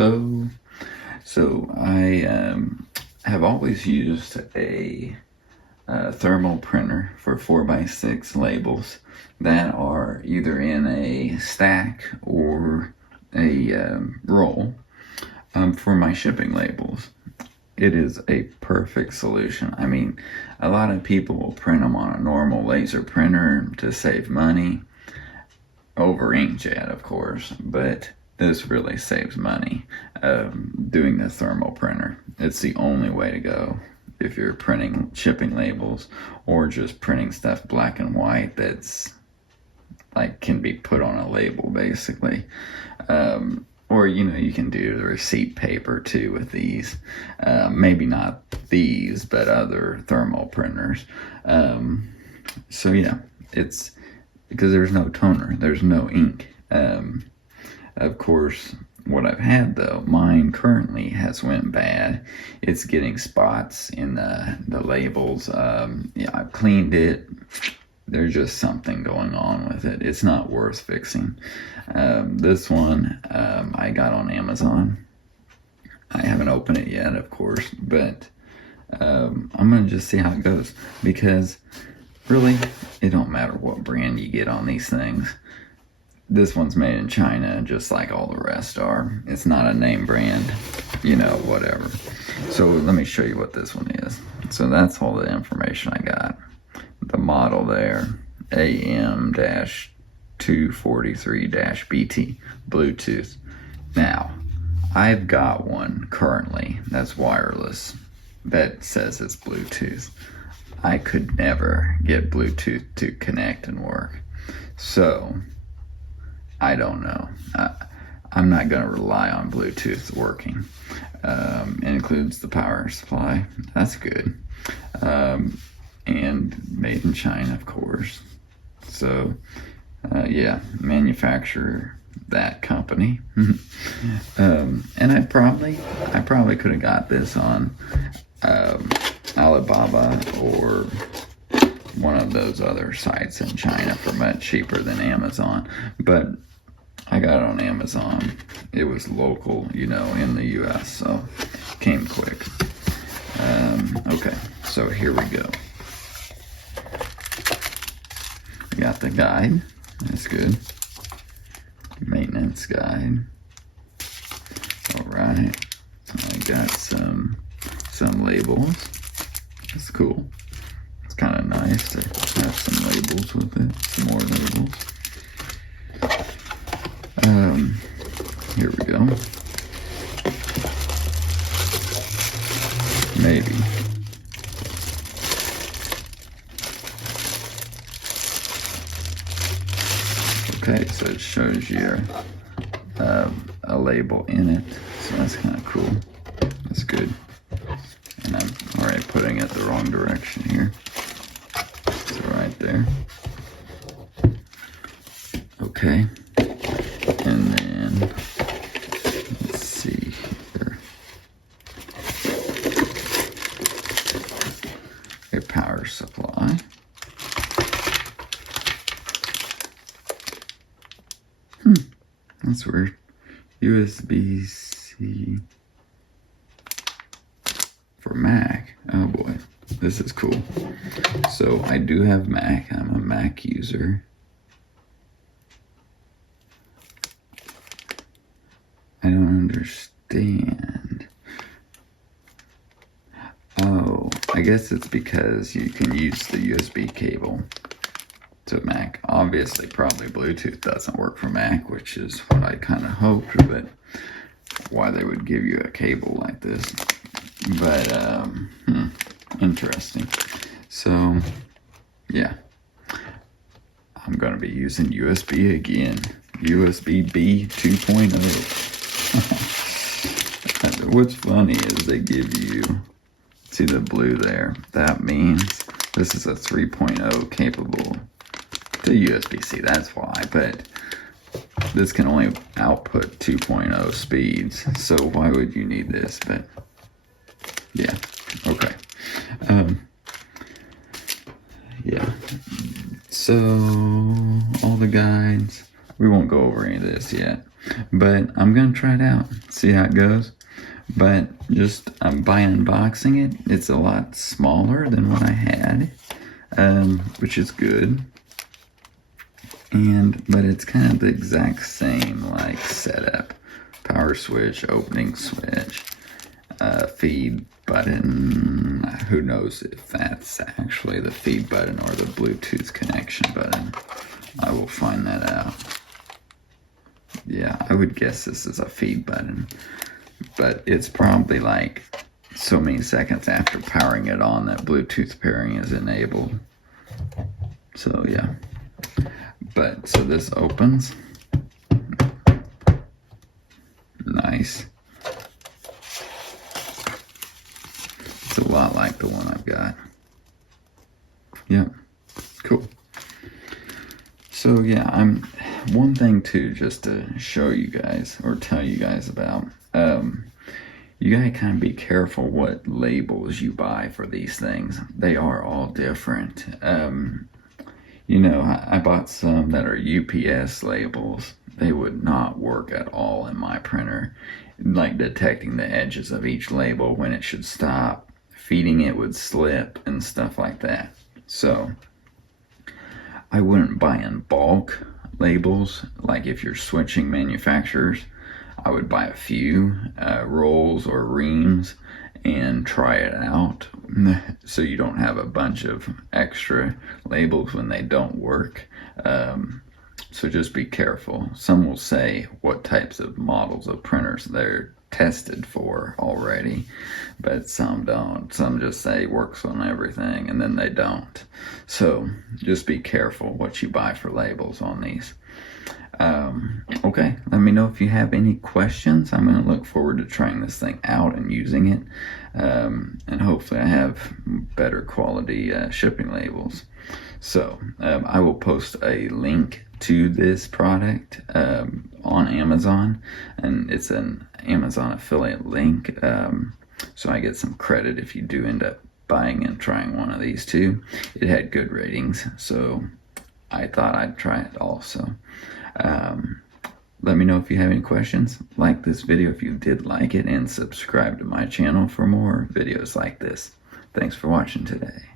Hello. So I have always used a thermal printer for 4x6 labels that are either in a stack or a roll for my shipping labels. It is a perfect solution. I mean, a lot of people will print them on a normal laser printer to save money, over inkjet of course, but this really saves money doing the thermal printer. It's the only way to go if you're printing shipping labels or just printing stuff black and white that's like can be put on a label basically. Or you can do the receipt paper too with these. Maybe not these, but other thermal printers. So yeah, it's because there's no toner, there's no ink. Of course, what I've had though, mine currently has went bad. It's getting spots in the labels. Yeah, I've cleaned it. There's just something going on with it. It's not worth fixing. This one I got on Amazon. I haven't opened it yet, of course, but I'm gonna just see how it goes, because really, it don't matter what brand you get on these things. This one's made in China, just like all the rest are. It's not a name brand, whatever. So let me show you what this one is. So that's all the information I got. The model there, AM-243-BT, Bluetooth. Now, I've got one currently that's wireless that says it's Bluetooth. I could never get Bluetooth to connect and work. So, I don't know. I'm not going to rely on Bluetooth working. It includes the power supply. That's good. And made in China, of course. So, yeah, manufacturer that company. And I probably could have got this on Alibaba or one of those other sites in China for much cheaper than Amazon, but I got it on Amazon. It was local, in the US, so came quick. Okay, so here we go. We got the guide. That's good. Maintenance guide. All right. I got some labels. That's cool. It's kind of nice to have some labels with it. Some more labels. Here we go. Maybe. Okay, so it shows you a label in it. So that's kind of cool. That's good. And I'm already putting it the wrong direction here. So right there. Okay. And then, let's see here. A power supply. That's weird. USB-C for Mac. Oh boy, this is cool. So I do have Mac. I'm a Mac user. I don't understand. Oh, I guess it's because you can use the USB cable to Mac. Obviously, probably Bluetooth doesn't work for Mac, which is what I kind of hoped, but why they would give you a cable like this. But, interesting. So, yeah. I'm going to be using USB again. USB-B 2.0. What's funny is they give you, see the blue there? That means this is a 3.0 capable to USB-C, that's why, but this can only output 2.0 speeds, so why would you need this? But yeah, okay. Yeah, so all the guides, we won't go over any of this yet. But I'm going to try it out, see how it goes. But just by unboxing it, it's a lot smaller than what I had, which is good. But it's kind of the exact same like setup: power switch, opening switch, feed button. Who knows if that's actually the feed button or the Bluetooth connection button? I will find that out. Yeah, I would guess this is a feed button, but it's probably like so many seconds after powering it on that Bluetooth pairing is enabled. So yeah. But so this opens. Nice. It's a lot like the one I've got. Yep. Cool. So yeah, one thing too, just to show you guys or tell you guys about, you gotta kind of be careful what labels you buy for these things. They are all different. You know, I bought some that are UPS labels. They would not work at all in my printer. Like detecting the edges of each label when it should stop, feeding it would slip and stuff like that. So I wouldn't buy in bulk labels. Like if you're switching manufacturers, I would buy a few rolls or reams and try it out, so you don't have a bunch of extra labels when they don't work. So just be careful. Some will say what types of models of printers they're tested for already, but some don't. Some just say works on everything, and then they don't. So just be careful what you buy for labels on these. Okay, let me know if you have any questions. I'm going to look forward to trying this thing out and using it, and hopefully I have better quality shipping labels. So I will post a link to this product on Amazon, and it's an Amazon affiliate link, so I get some credit if you do end up buying and trying one of these too. It had good ratings, so I thought I'd try it also. Let me know if you have any questions. Like this video if you did like it, and subscribe to my channel for more videos like this. Thanks for watching today.